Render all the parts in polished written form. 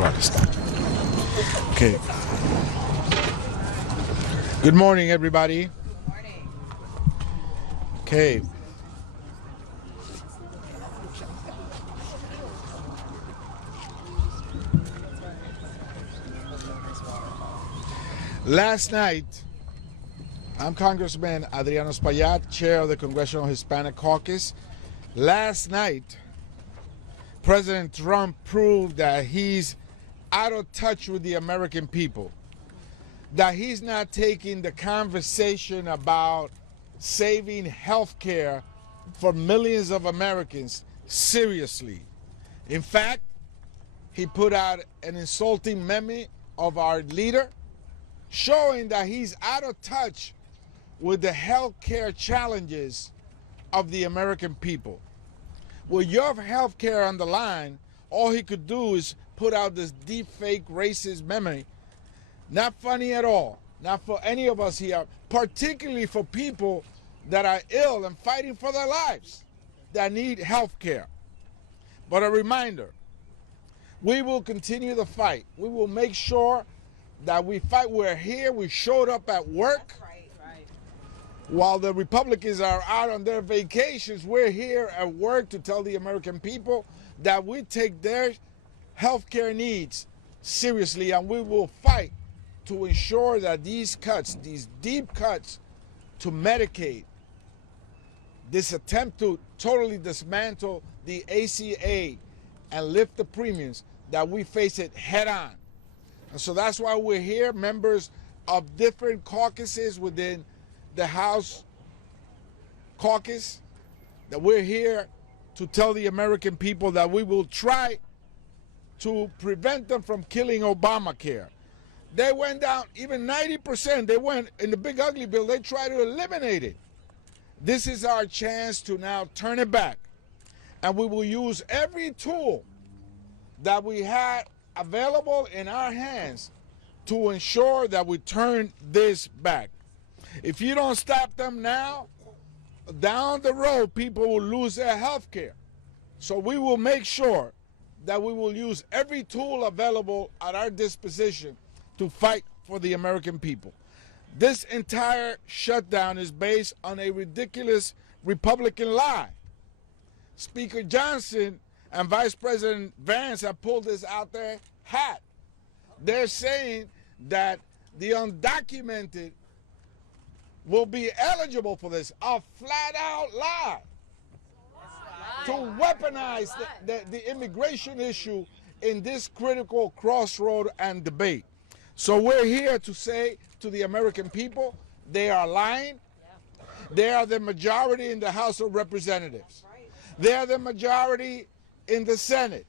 Ahora está. Okay. Good morning, everybody. Good morning. Okay. Last night, I'm Congressman Adriano Espaillat, chair of the Congressional Hispanic Caucus. Last night, President Trump proved that he's out of touch with the American people, that he's not taking the conversation about saving health care for millions of Americans seriously. In fact, he put out an insulting meme of our leader, showing that he's out of touch with the health care challenges of the American people. With your health care on the line, all he could do is put out this deep fake racist meme. Not funny at all, not for any of us here, particularly for people that are ill and fighting for their lives, that need health care. But a reminder, we will continue the fight. We will make sure that we fight. We're here, we showed up at work. Right. While the Republicans are out on their vacations, we're here at work to tell the American people that we take their health care needs seriously, and we will fight to ensure that these cuts, these deep cuts to Medicaid, this attempt to totally dismantle the ACA and lift the premiums, that we face it head on. And so that's why we're here, members of different caucuses within the House caucus, that we're here to tell the American people that we will try to prevent them from killing Obamacare. They went down even 90%. They went in the big ugly bill, they tried to eliminate it. This is our chance to now turn it back. And we will use every tool that we had available in our hands to ensure that we turn this back. If you don't stop them now, down the road, people will lose their health care. So we will make sure that we will use every tool available at our disposition to fight for the American people. This entire shutdown is based on a ridiculous Republican lie. Speaker Johnson and Vice President Vance have pulled this out their hat. They're saying that the undocumented will be eligible for this. A flat-out lie. To weaponize the immigration issue in this critical crossroad and debate. So we're here to say to the American people, they are lying. They are the majority in the House of Representatives. They are the majority in the Senate.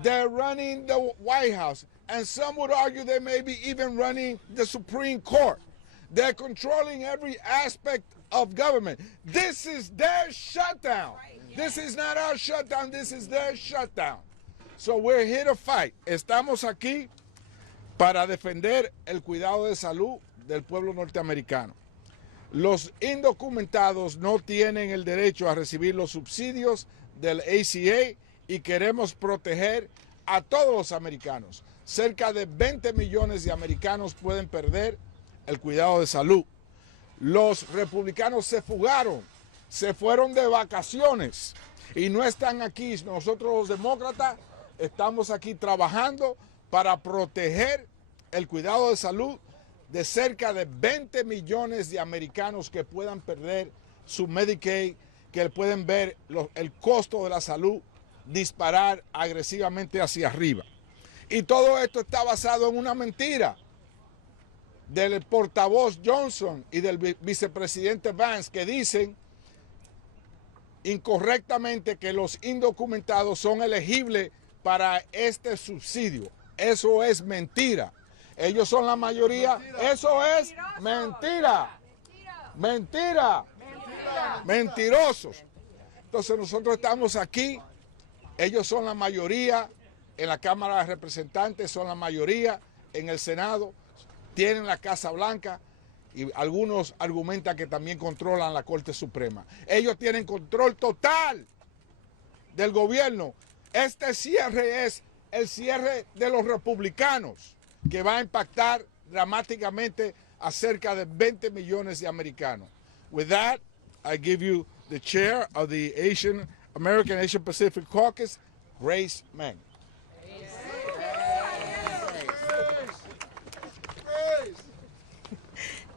They're running the White House. And some would argue they may be even running the Supreme Court. They're controlling every aspect of government. This is their shutdown. This is not our shutdown, this is their shutdown. So we're here to fight. Estamos aquí para defender el cuidado de salud del pueblo norteamericano. Los indocumentados no tienen el derecho a recibir los subsidios del ACA y queremos proteger a todos los americanos. Cerca de 20 millones de americanos pueden perder el cuidado de salud. Los republicanos se fugaron, se fueron de vacaciones y no están aquí. Nosotros los demócratas estamos aquí trabajando para proteger el cuidado de salud de cerca de 20 millones de americanos que puedan perder su Medicaid, que pueden ver el costo de la salud disparar agresivamente hacia arriba. Y todo esto está basado en una mentira del portavoz Johnson y del vicepresidente Vance, que dicen incorrectamente que los indocumentados son elegibles para este subsidio. Eso es mentira. Ellos son la mayoría. Eso es mentira. Mentira. Mentirosos. Entonces nosotros estamos aquí. Ellos son la mayoría en la Cámara de Representantes, son la mayoría en el Senado. Tienen la Casa Blanca y algunos argumentan que también controlan la Corte Suprema. Ellos tienen control total del gobierno. Este cierre es el cierre de los republicanos, que va a impactar dramáticamente a cerca de 20 millones de americanos. With that, I give you the chair of the Asian Pacific Caucus, Grace Meng.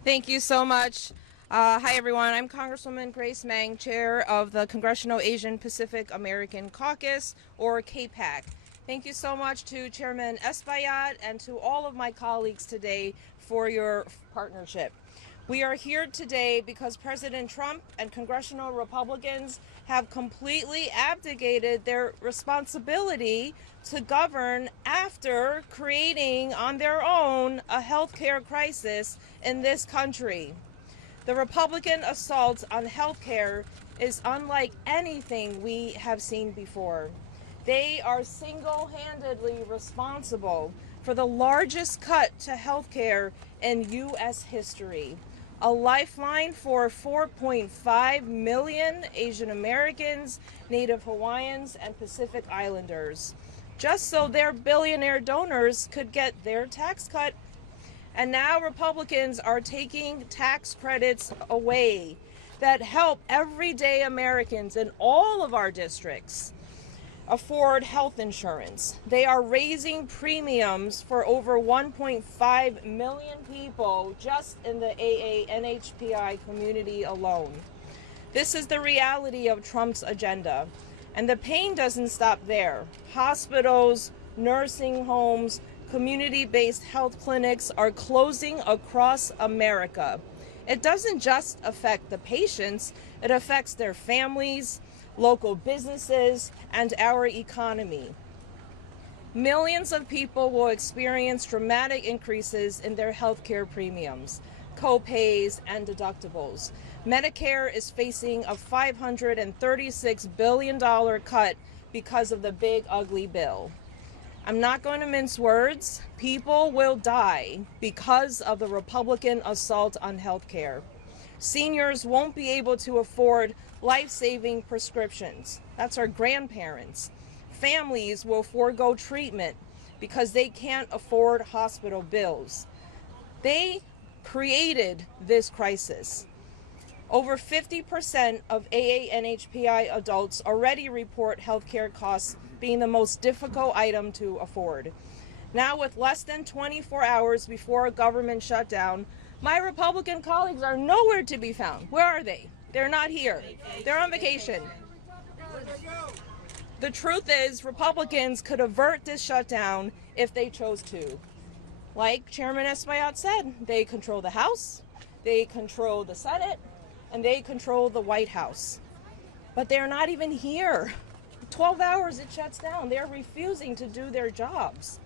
Thank you so much. Hi, everyone. I'm Congresswoman Grace Meng, chair of the Congressional Asian Pacific American Caucus, or CAPAC. Thank you so much to Chairman Espaillat and to all of my colleagues today for your partnership. We are here today because President Trump and congressional Republicans have completely abdicated their responsibility to govern after creating on their own a healthcare crisis in this country. The Republican assault on healthcare is unlike anything we have seen before. They are single-handedly responsible for the largest cut to healthcare in U.S. history, a lifeline for 4.5 million Asian Americans, Native Hawaiians, and Pacific Islanders, just so their billionaire donors could get their tax cut. And now Republicans are taking tax credits away that help everyday Americans in all of our districts afford health insurance. They are raising premiums for over 1.5 million people just in the AA-NHPI community alone. This is the reality of Trump's agenda. And the pain doesn't stop there. Hospitals, nursing homes, community-based health clinics are closing across America. It doesn't just affect the patients, it affects their families, local businesses, and our economy. Millions of people will experience dramatic increases in their healthcare premiums, co-pays, and deductibles. Medicare is facing a $536 billion cut because of the big ugly bill. I'm not going to mince words. People will die because of the Republican assault on healthcare. Seniors won't be able to afford life-saving prescriptions. That's our grandparents. Families will forego treatment because they can't afford hospital bills. They created this crisis. Over 50% of AA-NHPI adults already report healthcare costs being the most difficult item to afford. Now, with less than 24 hours before a government shutdown, my Republican colleagues are nowhere to be found. Where are they? They're not here. They're on vacation. The truth is, Republicans could avert this shutdown if they chose to. Like Chairman Espaillat said, they control the House, they control the Senate, and they control the White House. But they're not even here. 12 hours it shuts down. They're refusing to do their jobs.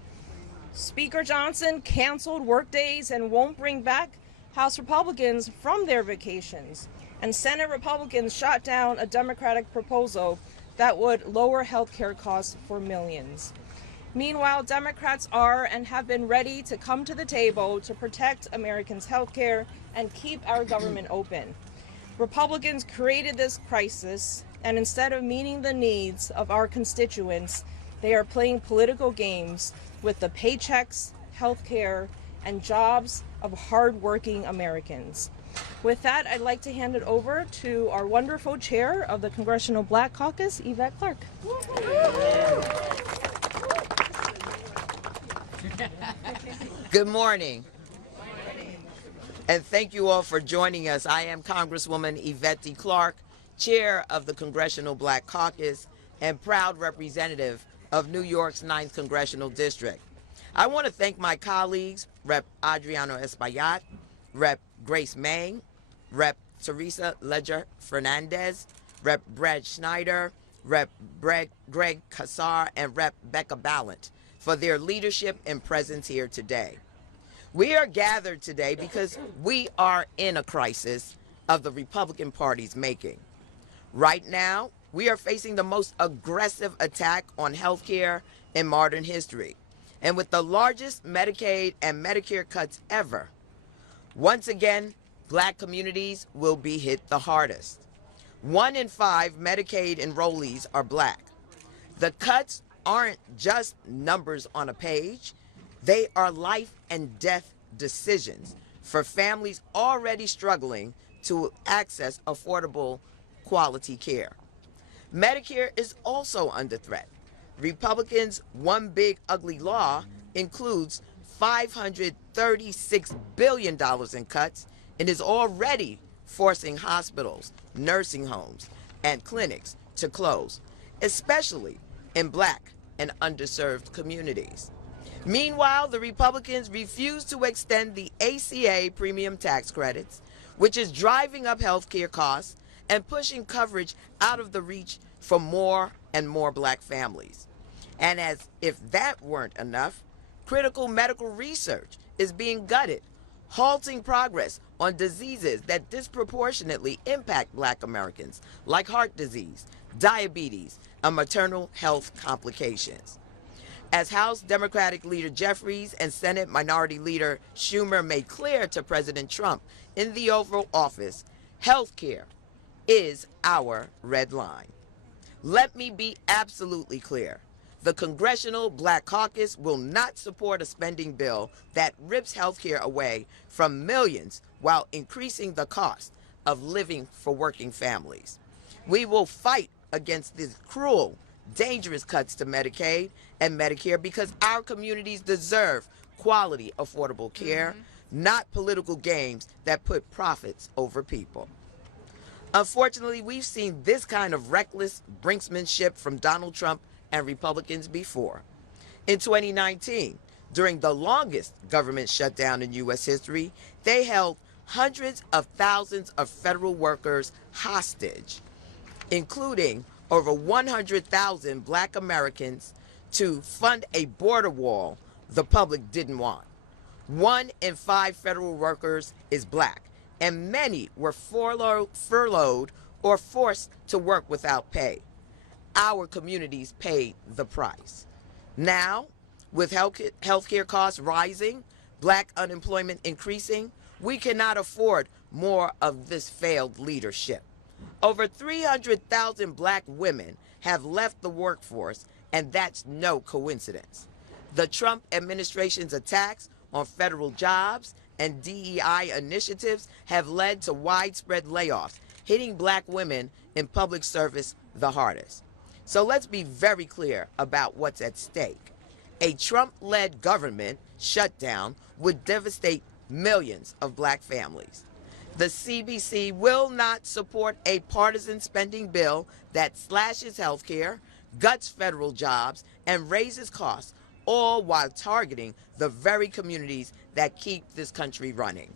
Speaker Johnson canceled workdays and won't bring back House Republicans from their vacations. And Senate Republicans shot down a Democratic proposal that would lower health care costs for millions. Meanwhile, Democrats are and have been ready to come to the table to protect Americans' health care and keep our government open. Republicans created this crisis, and instead of meeting the needs of our constituents, they are playing political games with the paychecks, health care, and jobs of hardworking Americans. With that, I'd like to hand it over to our wonderful chair of the Congressional Black Caucus, Yvette Clark. Good morning. And thank you all for joining us. I am Congresswoman Yvette D. Clark, chair of the Congressional Black Caucus and proud representative of New York's 9th Congressional District. I want to thank my colleagues, Rep. Adriano Espaillat, Rep. Grace Meng, Rep. Teresa Ledger Fernandez, Rep. Brad Schneider, Rep. Greg Kassar, and Rep. Becca Ballant for their leadership and presence here today. We are gathered today because we are in a crisis of the Republican Party's making. Right now, we are facing the most aggressive attack on health care in modern history, and with the largest Medicaid and Medicare cuts ever. Once again, Black communities will be hit the hardest. 1 in 5 Medicaid enrollees are Black. The cuts aren't just numbers on a page. They are life and death decisions for families already struggling to access affordable quality care. Medicare is also under threat. Republicans' one big ugly law includes $536 billion in cuts and is already forcing hospitals, nursing homes, and clinics to close, especially in Black and underserved communities. Meanwhile, the Republicans refuse to extend the ACA premium tax credits, which is driving up health care costs and pushing coverage out of the reach for more and more Black families. And as if that weren't enough, critical medical research is being gutted, halting progress on diseases that disproportionately impact Black Americans, like heart disease, diabetes, and maternal health complications. As House Democratic Leader Jeffries and Senate Minority Leader Schumer made clear to President Trump in the Oval Office, health care is our red line. Let me be absolutely clear. The Congressional Black Caucus will not support a spending bill that rips health care away from millions while increasing the cost of living for working families. We will fight against these cruel, dangerous cuts to Medicaid and Medicare because our communities deserve quality, affordable care, not political games that put profits over people. Unfortunately, we've seen this kind of reckless brinksmanship from Donald Trump and Republicans before. In 2019, during the longest government shutdown in U.S. history, they held hundreds of thousands of federal workers hostage, including over 100,000 Black Americans, to fund a border wall the public didn't want. 1 in 5 federal workers is Black, and many were furloughed or forced to work without pay. Our communities paid the price. Now, with healthcare costs rising, Black unemployment increasing, we cannot afford more of this failed leadership. Over 300,000 Black women have left the workforce, and that's no coincidence. The Trump administration's attacks on federal jobs and DEI initiatives have led to widespread layoffs, hitting Black women in public service the hardest. So let's be very clear about what's at stake. A Trump-led government shutdown would devastate millions of Black families. The CBC will not support a partisan spending bill that slashes health care, guts federal jobs, and raises costs, all while targeting the very communities that keep this country running.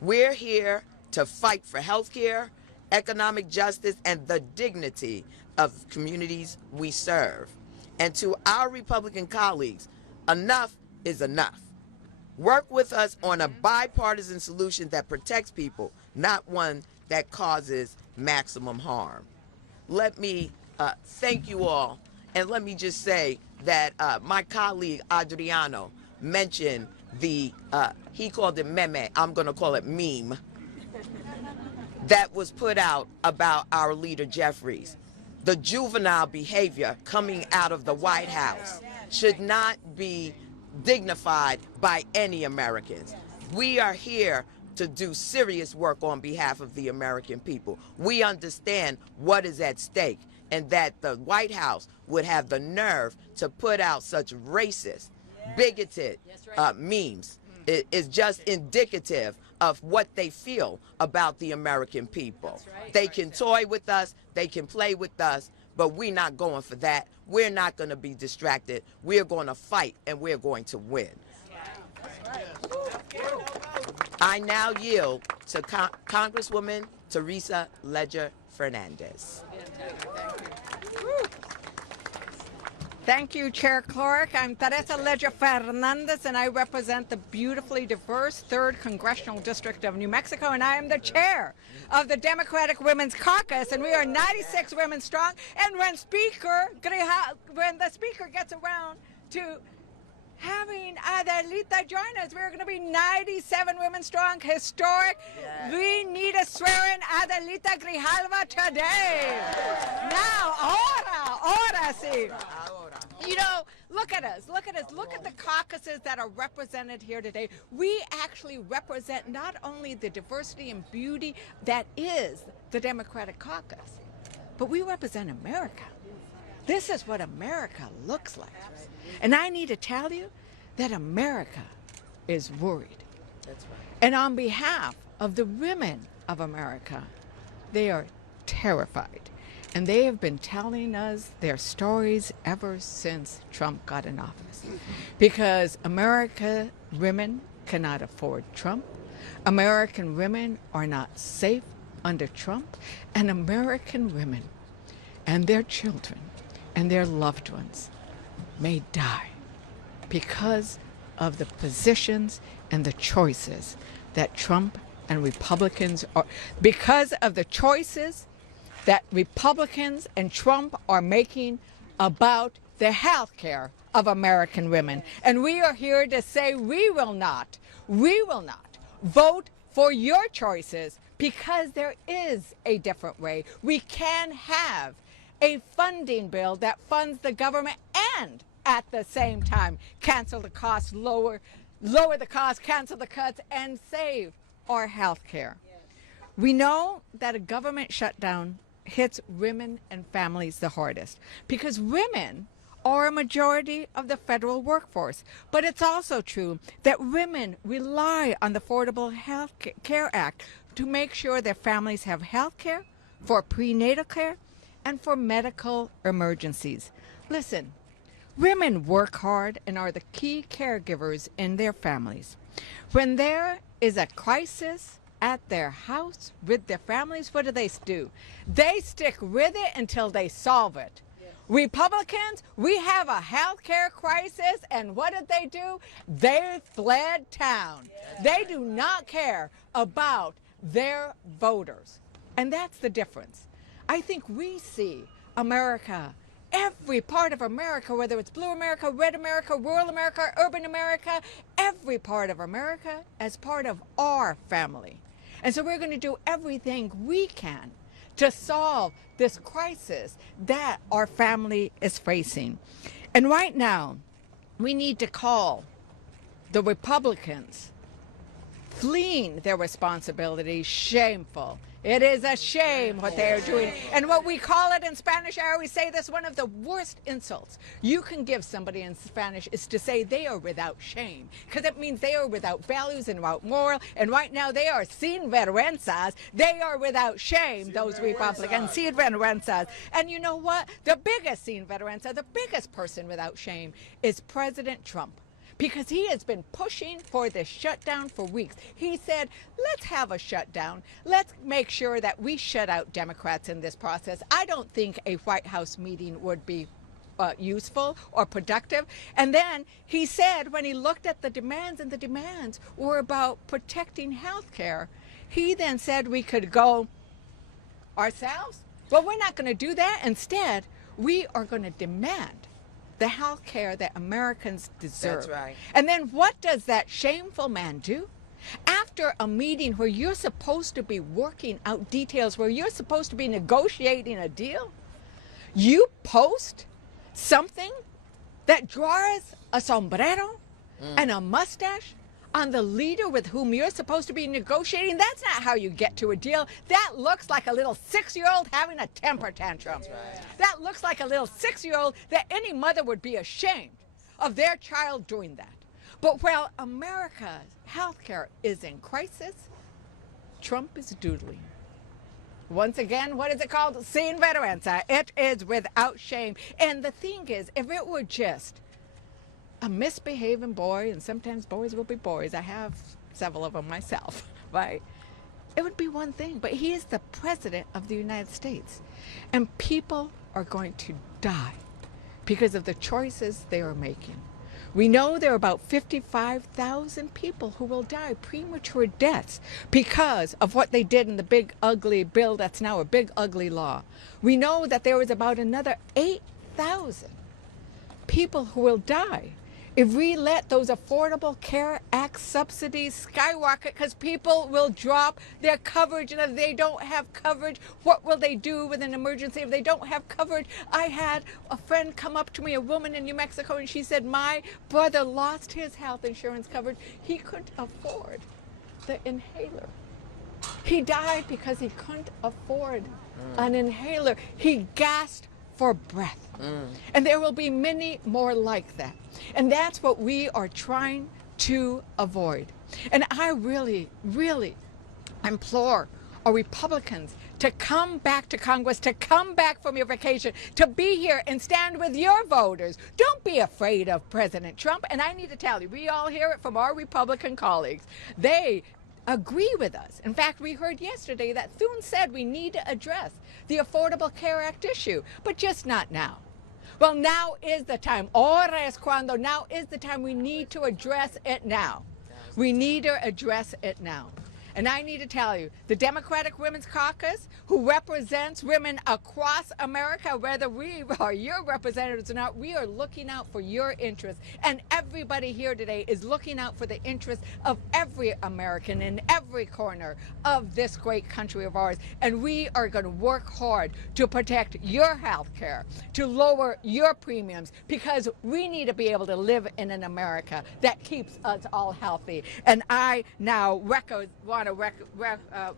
We're here to fight for health care, economic justice, and the dignity of communities we serve. And to our Republican colleagues, enough is enough. Work with us on a bipartisan solution that protects people, not one that causes maximum harm. Let me thank you all, and let me just say that my colleague Adriano mentioned he called it meme, I'm going to call it meme, that was put out about our leader Jeffries. The juvenile behavior coming out of the White House should not be dignified by any Americans. We are here to do serious work on behalf of the American people. We understand what is at stake, and that the White House would have the nerve to put out such racist, bigoted memes. It is just indicative of what they feel about the American people. They can toy with us, they can play with us, but we're not going for that. We're not going to be distracted. We're going to fight, and we're going to win. I now yield to Congresswoman Teresa Leger Fernandez. Thank you, Chair Clark. I'm Teresa Leger Fernandez, and I represent the beautifully diverse 3rd Congressional District of New Mexico, and I am the chair of the Democratic Women's Caucus, and we are 96 women strong. And when the Speaker gets around to having Adelita join us, we're going to be 97 women strong, historic. Yes. We need a swearing Adelita Grijalva today. Now, ahora sí. you know, look at us, look at us, look at the caucuses that are represented here today. We actually represent not only the diversity and beauty that is the Democratic Caucus, but we represent America. This is what America looks like. And I need to tell you that America is worried. That's right. And on behalf of the women of America, they are terrified. And they have been telling us their stories ever since Trump got in office. Because American women cannot afford Trump. American women are not safe under Trump. And American women and their children and their loved ones may die because of the positions and the choices that Trump and Republicans are, because of the choices that Republicans and Trump are making about the health care of American women. And we are here to say we will not vote for your choices because there is a different way. We can have a funding bill that funds the government and at the same time cancel the costs, lower the costs, cancel the cuts, and save our health care. We know that a government shutdown hits women and families the hardest because women are a majority of the federal workforce. But it's also true that women rely on the Affordable Health Care Act to make sure their families have health care, for prenatal care, and for medical emergencies. Listen, women work hard and are the key caregivers in their families. When there is a crisis at their house with their families, what do? They stick with it until they solve it. Yes. Republicans, we have a health care crisis, and what did they do? They fled town. Yes. They do not care about their voters. And that's the difference. I think we see America, every part of America, whether it's blue America, red America, rural America, urban America, every part of America as part of our family. And so we're going to do everything we can to solve this crisis that our family is facing. And right now, we need to call the Republicans fleeing their responsibility shameful. It is a shame what they are doing. And what we call it in Spanish, I always say this, one of the worst insults you can give somebody in Spanish is to say they are without shame, because it means they are without values and without moral. And right now they are sin vergüenzas. They are without shame, those Republicans, sin vergüenzas. And you know what? The biggest sin vergüenza, the biggest person without shame is President Trump. Because he has been pushing for this shutdown for weeks. He said, let's have a shutdown. Let's make sure that we shut out Democrats in this process. I don't think a White House meeting would be useful or productive. And then he said, when he looked at the demands, and the demands were about protecting health care, he then said we could go ourselves. Well, we're not going to do that. Instead, we are going to demand the health care that Americans deserve. That's right. And then what does that shameful man do? After a meeting where you're supposed to be working out details, where you're supposed to be negotiating a deal, you post something that draws a sombrero and a mustache on the leader with whom you're supposed to be negotiating. That's not how you get to a deal. That looks like a little 6-year-old having a temper tantrum. Right. That looks like a little 6-year-old that any mother would be ashamed of their child doing that. But while America's health care is in crisis, Trump is doodling. Once again, what is it called? Sin vergüenza. It is without shame. And the thing is, if it were just a misbehaving boy, and sometimes boys will be boys, I have several of them myself, right? It would be one thing, but he is the president of the United States, and people are going to die because of the choices they are making. We know there are about 55,000 people who will die premature deaths because of what they did in the big ugly bill that's now a big ugly law. We know that there is about another 8,000 people who will die if we let those Affordable Care Act subsidies skyrocket, because people will drop their coverage, and if they don't have coverage, what will they do with an emergency if they don't have coverage? I had a friend come up to me, a woman in New Mexico, and she said, my brother lost his health insurance coverage. He couldn't afford the inhaler. He died because he couldn't afford an inhaler. He gasped for breath. And there will be many more like that. And that's what we are trying to avoid. And I really, really implore our Republicans to come back to Congress, to come back from your vacation, to be here and stand with your voters. Don't be afraid of President Trump. And I need to tell you, we all hear it from our Republican colleagues. They agree with us. In fact, we heard yesterday that Thune said we need to address the Affordable Care Act issue, but just not now. Well, now is the time. Ahora es cuando. Now is the time. We need to address it now. We need to address it now. And I need to tell you, the Democratic Women's Caucus, who represents women across America, whether we are your representatives or not, we are looking out for your interests. And everybody here today is looking out for the interests of every American in every corner of this great country of ours. And we are going to work hard to protect your health care, to lower your premiums, because we need to be able to live in an America that keeps us all healthy. And I now want to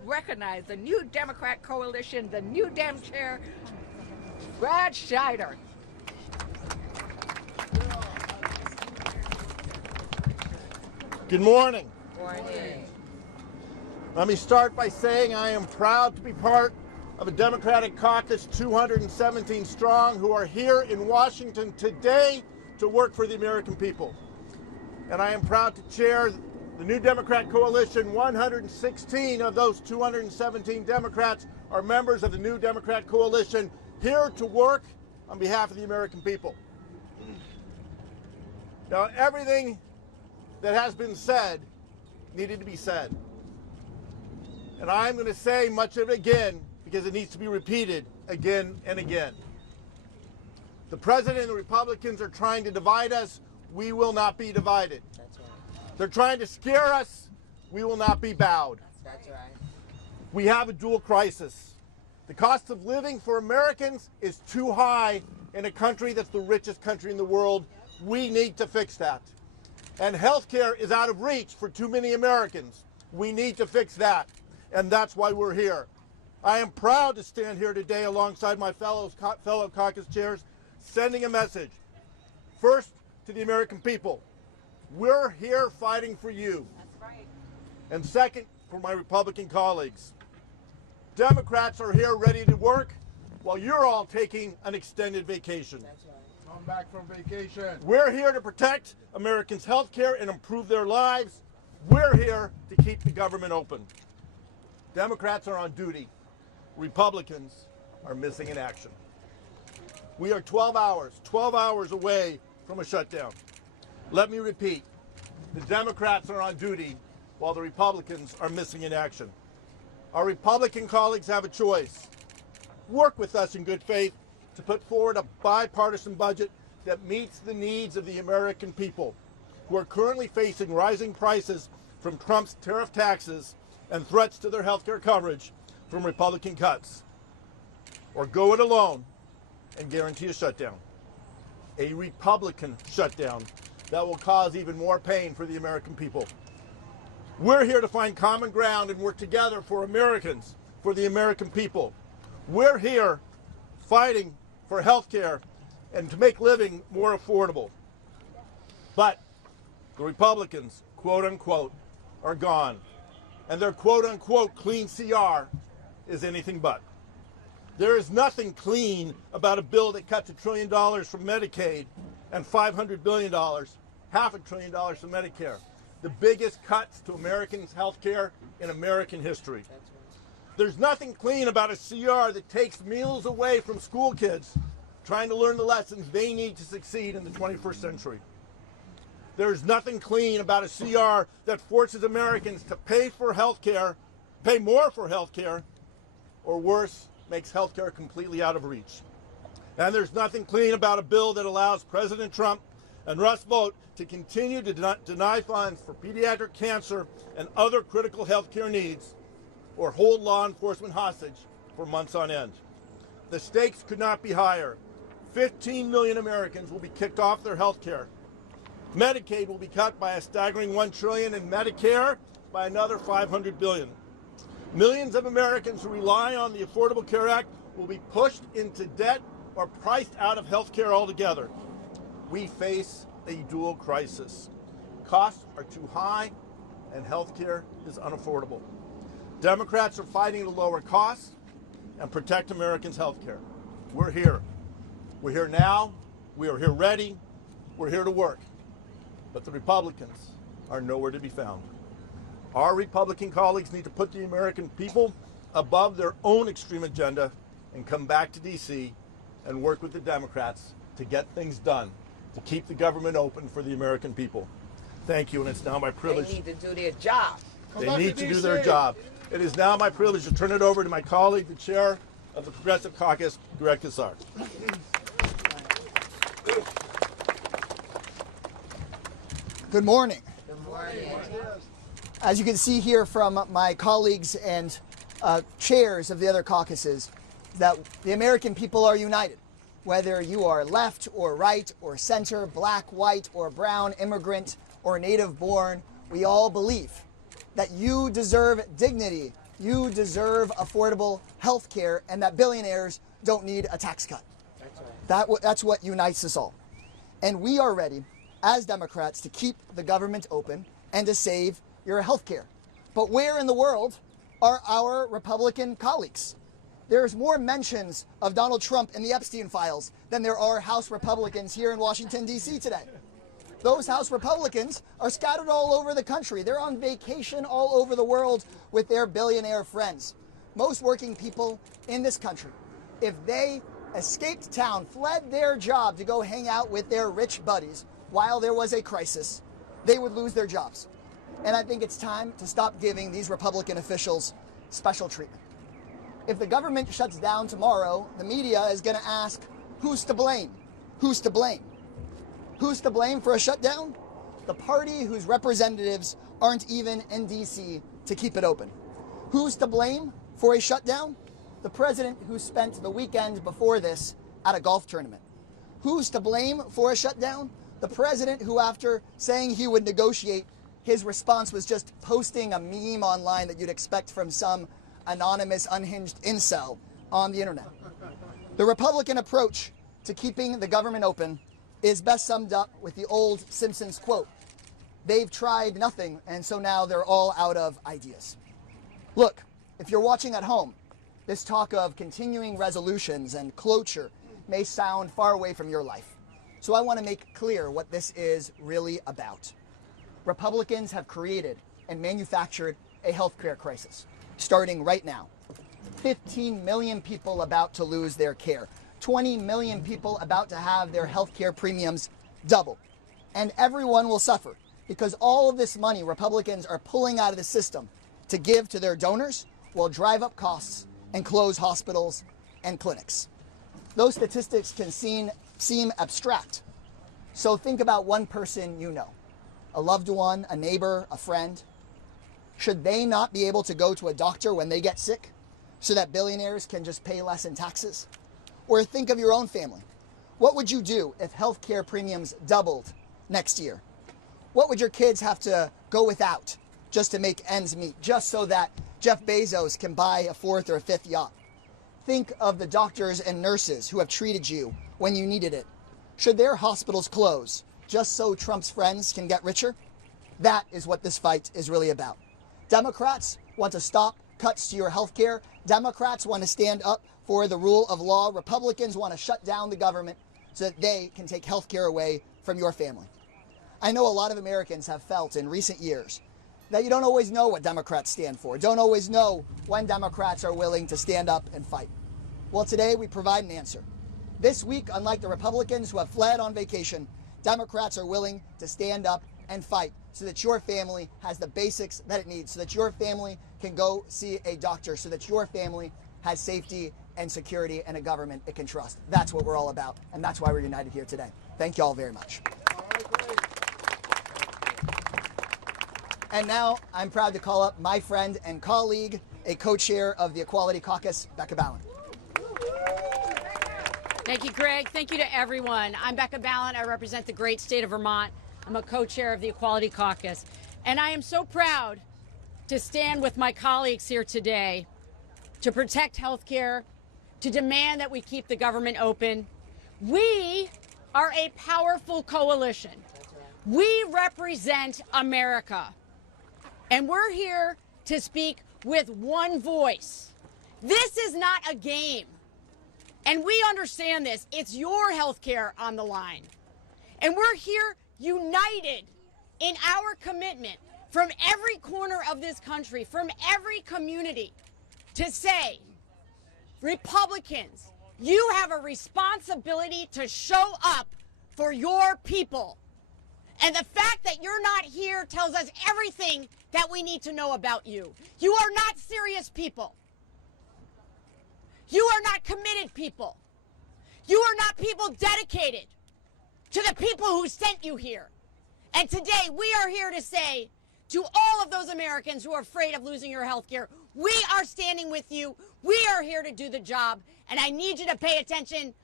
recognize the new Democrat coalition, the new Dem chair, Brad Schneider. Good morning. Morning. Let me start by saying I am proud to be part of a Democratic caucus 217 strong who are here in Washington today to work for the American people. And I am proud to chair the new Democrat coalition. 116 of those 217 Democrats are members of the new Democrat coalition here to work on behalf of the American people. Now, everything that has been said needed to be said. And I'm going to say much of it again because it needs to be repeated again and again. The president and the Republicans are trying to divide us. We will not be divided. That's right. They're trying to scare us. We will not be bowed. That's right. We have a dual crisis. The cost of living for Americans is too high in a country that's the richest country in the world. We need to fix that. And healthcare is out of reach for too many Americans. We need to fix that. And that's why we're here. I am proud to stand here today alongside my fellow caucus chairs, sending a message. First, to the American people. We're here fighting for you. That's right. And second, for my Republican colleagues. Democrats are here ready to work while you're all taking an extended vacation. That's right. Come back from vacation. We're here to protect Americans' health care and improve their lives. We're here to keep the government open. Democrats are on duty. Republicans are missing in action. We are 12 hours away from a shutdown. Let me repeat, the Democrats are on duty while the Republicans are missing in action. Our Republican colleagues have a choice. Work with us in good faith to put forward a bipartisan budget that meets the needs of the American people who are currently facing rising prices from Trump's tariff taxes and threats to their health care coverage from Republican cuts. Or go it alone and guarantee a shutdown. A Republican shutdown that will cause even more pain for the American people. We're here to find common ground and work together for Americans, for the American people. We're here fighting for health care and to make living more affordable. But the Republicans, quote unquote, are gone. And their quote unquote clean CR is anything but. There is nothing clean about a bill that cuts $1 trillion from Medicaid and $500 billion, $500 billion from Medicare. The biggest cuts to Americans' health care in American history. There's nothing clean about a CR that takes meals away from school kids trying to learn the lessons they need to succeed in the 21st century. There's nothing clean about a CR that forces Americans to pay for health care, pay more for health care, or worse, makes health care completely out of reach. And there's nothing clean about a bill that allows President Trump and Russ vote to continue to deny funds for pediatric cancer and other critical health care needs, or hold law enforcement hostage for months on end. The stakes could not be higher. 15 million Americans will be kicked off their health care. Medicaid will be cut by a staggering $1 trillion and Medicare by another $500 billion. Millions of Americans who rely on the Affordable Care Act will be pushed into debt or priced out of health care altogether. We face a dual crisis. Costs are too high and health care is unaffordable. Democrats are fighting to lower costs and protect Americans' health care. We're here. We're here now. We are here ready. We're here to work. But the Republicans are nowhere to be found. Our Republican colleagues need to put the American people above their own extreme agenda and come back to D.C. and work with the Democrats to get things done, to keep the government open for the American people. Thank you, and it's now my privilege. They need to do their job. They need to do their job. It is now my privilege to turn it over to my colleague, the chair of the Progressive Caucus, Greg Casar. Good morning. Good morning. As you can see here from my colleagues and chairs of the other caucuses, that the American people are united. Whether you are left or right or center, black, white or brown, immigrant or native born, we all believe that you deserve dignity, you deserve affordable health care, and that billionaires don't need a tax cut. That's what unites us all. And we are ready, as Democrats, to keep the government open and to save your health care. But where in the world are our Republican colleagues? There's more mentions of Donald Trump in the Epstein files than there are House Republicans here in Washington, D.C. today. Those House Republicans are scattered all over the country. They're on vacation all over the world with their billionaire friends. Most working people in this country, if they escaped town, fled their job to go hang out with their rich buddies while there was a crisis, they would lose their jobs. And I think it's time to stop giving these Republican officials special treatment. If the government shuts down tomorrow, the media is going to ask, who's to blame? Who's to blame? Who's to blame for a shutdown? The party whose representatives aren't even in D.C. to keep it open. Who's to blame for a shutdown? The president who spent the weekend before this at a golf tournament. Who's to blame for a shutdown? The president who, after saying he would negotiate, his response was just posting a meme online that you'd expect from some anonymous, unhinged incel on the internet. The Republican approach to keeping the government open is best summed up with the old Simpsons quote, "They've tried nothing, and so now they're all out of ideas." Look, if you're watching at home, this talk of continuing resolutions and cloture may sound far away from your life. So I want to make clear what this is really about. Republicans have created and manufactured a healthcare crisis, starting right now. 15 million people about to lose their care. 20 million people about to have their healthcare premiums double. And everyone will suffer because all of this money Republicans are pulling out of the system to give to their donors will drive up costs and close hospitals and clinics. Those statistics can seem abstract. So think about one person you know, a loved one, a neighbor, a friend. Should they not be able to go to a doctor when they get sick so that billionaires can just pay less in taxes? Or think of your own family. What would you do if health care premiums doubled next year? What would your kids have to go without just to make ends meet, just so that Jeff Bezos can buy a fourth or a fifth yacht? Think of the doctors and nurses who have treated you when you needed it. Should their hospitals close just so Trump's friends can get richer? That is what this fight is really about. Democrats want to stop cuts to your health care. Democrats want to stand up for the rule of law. Republicans want to shut down the government so that they can take health care away from your family. I know a lot of Americans have felt in recent years that you don't always know what Democrats stand for, don't always know when Democrats are willing to stand up and fight. Well, today we provide an answer. This week, unlike the Republicans who have fled on vacation, Democrats are willing to stand up and fight so that your family has the basics that it needs, so that your family can go see a doctor, so that your family has safety and security and a government it can trust. That's what we're all about, and that's why we're united here today. Thank you all very much. And now I'm proud to call up my friend and colleague, a co-chair of the Equality Caucus, Becca Balint. Thank you, Greg. Thank you to everyone. I'm Becca Balint. I represent the great state of Vermont. I'm a co-chair of the Equality Caucus. And I am so proud to stand with my colleagues here today to protect health care, to demand that we keep the government open. We are a powerful coalition. We represent America. And we're here to speak with one voice. This is not a game. And we understand this. It's your health care on the line. And we're here united in our commitment from every corner of this country, from every community, to say, Republicans, you have a responsibility to show up for your people. And the fact that you're not here tells us everything that we need to know about you. You are not serious people. You are not committed people. You are not people dedicated to the people who sent you here. And today we are here to say to all of those Americans who are afraid of losing your health care, we are standing with you. We are here to do the job. And I need you to pay attention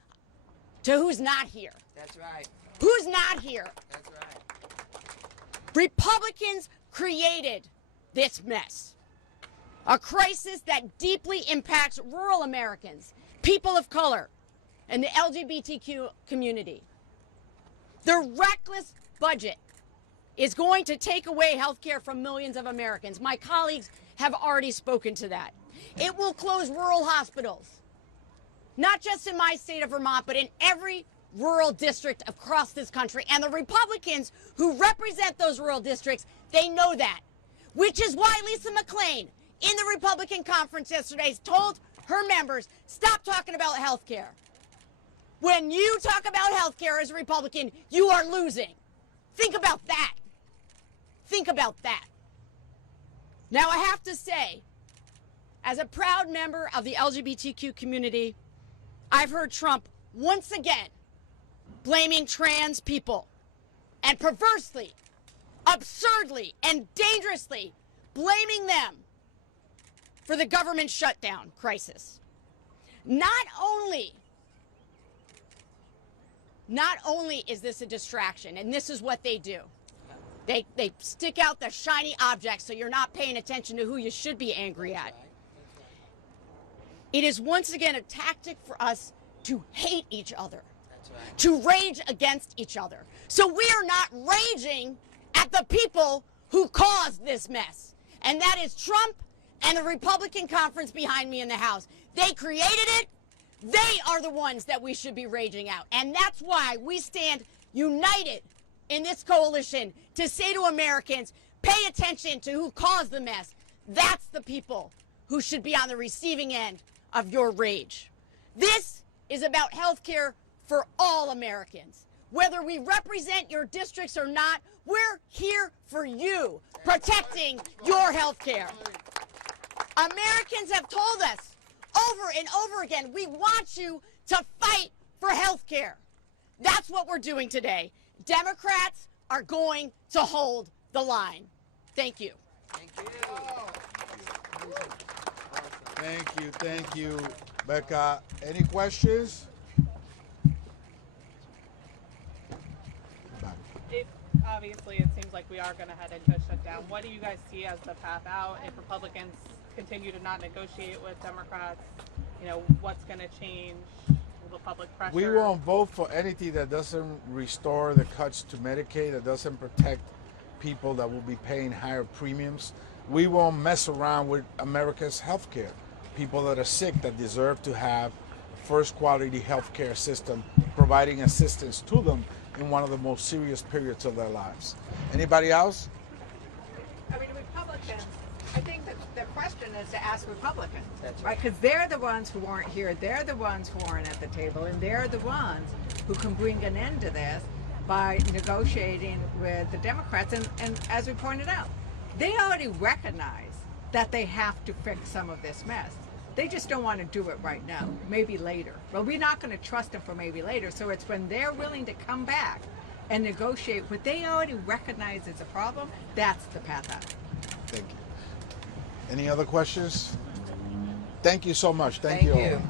to who's not here. That's right. Who's not here? That's right. Republicans created this mess. A crisis that deeply impacts rural Americans, people of color, and the LGBTQ community. The reckless budget is going to take away health care from millions of Americans. My colleagues have already spoken to that. It will close rural hospitals, not just in my state of Vermont, but in every rural district across this country. And the Republicans who represent those rural districts, they know that. Which is why Lisa McClain, in the Republican conference yesterday, told her members, stop talking about health care. When you talk about health care as a Republican, you are losing. Think about that. Think about that. Now, I have to say, as a proud member of the LGBTQ community, I've heard Trump once again blaming trans people and perversely, absurdly, and dangerously blaming them for the government shutdown crisis. Not only is this a distraction, and this is what they do. They stick out the shiny object so you're not paying attention to who you should be angry at. It is once again a tactic for us to hate each other, to rage against each other. So we are not raging at the people who caused this mess. And that is Trump and the Republican conference behind me in the House. They created it. They are the ones that we should be raging out. And that's why we stand united in this coalition to say to Americans, pay attention to who caused the mess. That's the people who should be on the receiving end of your rage. This is about health care for all Americans. Whether we represent your districts or not, we're here for you, protecting your health care. Americans have told us over and over again, we want you to fight for health care. That's what we're doing today. Democrats are going to hold the line. Thank you. Thank you. Thank you, Becca. Any questions? Obviously, it seems like we are going to head into a shutdown. What do you guys see as the path out if Republicans continue to not negotiate with Democrats? You know, what's going to change? Will the public pressure? We won't vote for anything that doesn't restore the cuts to Medicaid, that doesn't protect people that will be paying higher premiums. We won't mess around with America's health care. People that are sick that deserve to have first quality health care system providing assistance to them in one of the most serious periods of their lives. Anybody else? I mean, Republicans, I think that the question is to ask Republicans, right? Because they're the ones who aren't here, they're the ones who aren't at the table, and they're the ones who can bring an end to this by negotiating with the Democrats. And as we pointed out, they already recognize that they have to fix some of this mess. They just don't want to do it right now, maybe later. Well, we're not going to trust them for maybe later, so it's when they're willing to come back and negotiate what they already recognize as a problem. That's the path out. Thank you. Any other questions? Thank you so much. Thank you all.